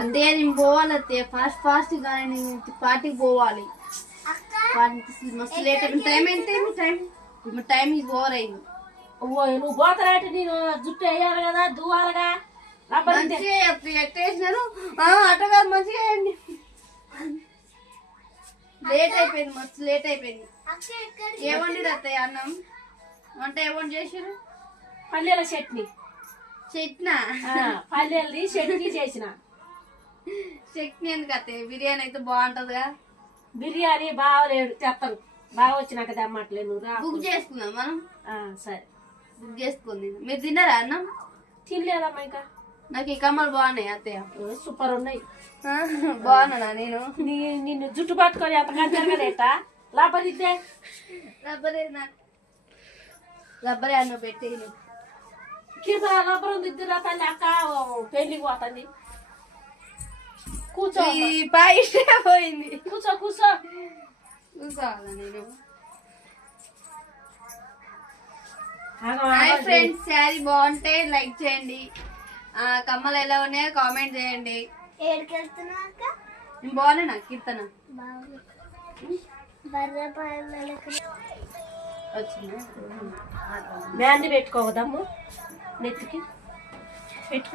అంతే నేను పోవాలి అత్తయ్య ఫాస్ట్ కానీ నేను పార్టీకి పోవాలి. మస్తు లేట్ అయిపోయింది. టైం ఎంత టైం ఇది ఓవర్ అయింది. నువ్వు పోతారంటే నేను జుట్టు వేయాలి కదా దువ్వాలిగా ఎట్టేసినారు అట్టగా మంచిగా వేయండి. లేట్ అయిపోయింది మస్తు లేట్ అయిపోయింది. ఏమండి అత్తయ్య అన్నం వంట ఏమండి చేసారు? పల్లెల చట్నీ పల్లెల్ది చట్నీ చేసిన. చట్నీ ఎందుకు అత్తయ్య? బిర్యానీ అయితే బాగుంటదిగా. బిర్యానీ బాగలేడు తెత్తరు. బాగా వచ్చినాక తెమ్మట్లేదు. బుక్ చేసుకుందాం మనం. సరే బుక్ చేసుకుంది. మీరు తిన్నారా అన్నం? తినలేదమ్మా ఇంకా. నాకు ఈ కమ్మలు బాగున్నాయి అత్తయ్య. సూపర్ ఉన్నాయి. బాగున్నా నేను నిన్ను జుట్టు పట్టుకొని అంతగా జరగలేట లాభరిద్దే రబ్బరే అన్న పెట్టి కింద రబ్బరు ఉంది. ఇద్దరు తల్లి అక్క పెళ్లికి పోతుంది. కూర్చో పోయింది. కూర్చోవాలా నేను. హాయ్ ఫ్రెండ్స్, శారీ బాగుంటే లైక్ చేయండి. కమ్మలు ఎలా ఉన్నాయో కామెంట్ చేయండి. నేను బాగున్నా కీర్తన మ్యాండి పెట్టుకోవద్దాము నెత్తికి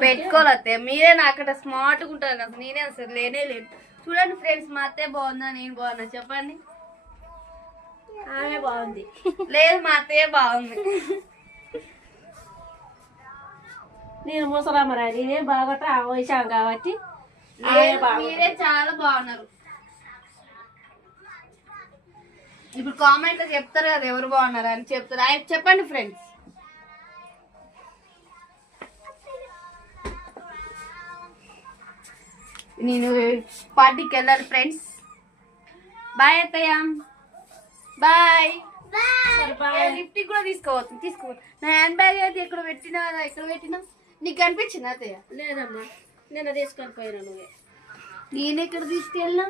పెట్టుకోవాలి. మీరే నా అక్కడ స్మార్ట్గా ఉంటారు. నాకు నేనే అసలు లేనే లేదు. చూడండి ఫ్రెండ్స్, మా అత్తే బాగుందా నేను బాగున్నా చెప్పండి. ఆమె బాగుంది. లేదు మా అత్తయ్య బాగుంది. నేను ముసలమ్మరా నేనేం బాగొట్ట వయసాం కాబట్టి మీరే చాలా బాగున్నారు. ఇప్పుడు కామెంట్ లో చెప్తారు కదా ఎవరు బాగున్నారు అని చెప్తారు. చెప్పండి ఫ్రెండ్స్. నేను పార్టీకి వెళ్ళాలి ఫ్రెండ్స్. బాయ్ అత్తయ్య. బాయ్. లిఫ్ట్ కూడా తీసుకో. నా హ్యాండ్ బ్యాగ్ అయితే ఎక్కడ పెట్టినా నీకు కనిపించింది అత్తయ్య? లేదమ్మా, నేను తీసుకొని పోయినా. నువ్వే నేను ఎక్కడ తీసుకెళ్ళినా?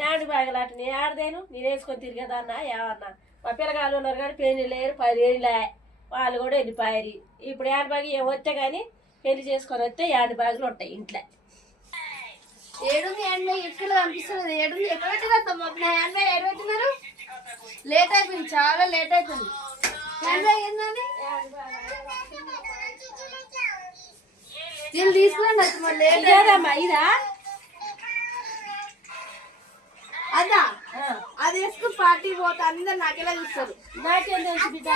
యాడి బాగలాట నేను ఆడదేను. నేను వేసుకొని తిరిగేదాన్నా ఏమన్నా. మా పిల్లగాళ్ళు ఉన్నారు కానీ పెళ్లి లేరు 10 ఏళ్ళే. వాళ్ళు కూడా వెళ్ళిపోయారు. ఇప్పుడు యాడి బాగి ఏం వస్తే కానీ పెళ్లి చేసుకొని వస్తే యాడి బాగులు ఉంటాయి ఇంట్లో. ఏడుంది హ్యాండ్ బ్యాగ్ ఎక్కడ కనిపిస్తుంది? ఏడుంది ఎక్కడ పెట్టినా? హ్యాండ్ బ్యాగ్ ఏడు పెట్టినారు? లేట్ అయిపోయింది, చాలా లేట్ అయిపోయింది. హ్యాండ్ బ్యాగ్ ఏంటండి? వీళ్ళు తీసుకురండి. లేదమ్మా ఇదా అదా అది వేసుకుని పార్టీ పోతే అందరు నాకెలా చూస్తారు. నాకేం తెలుసు బిడ్డ.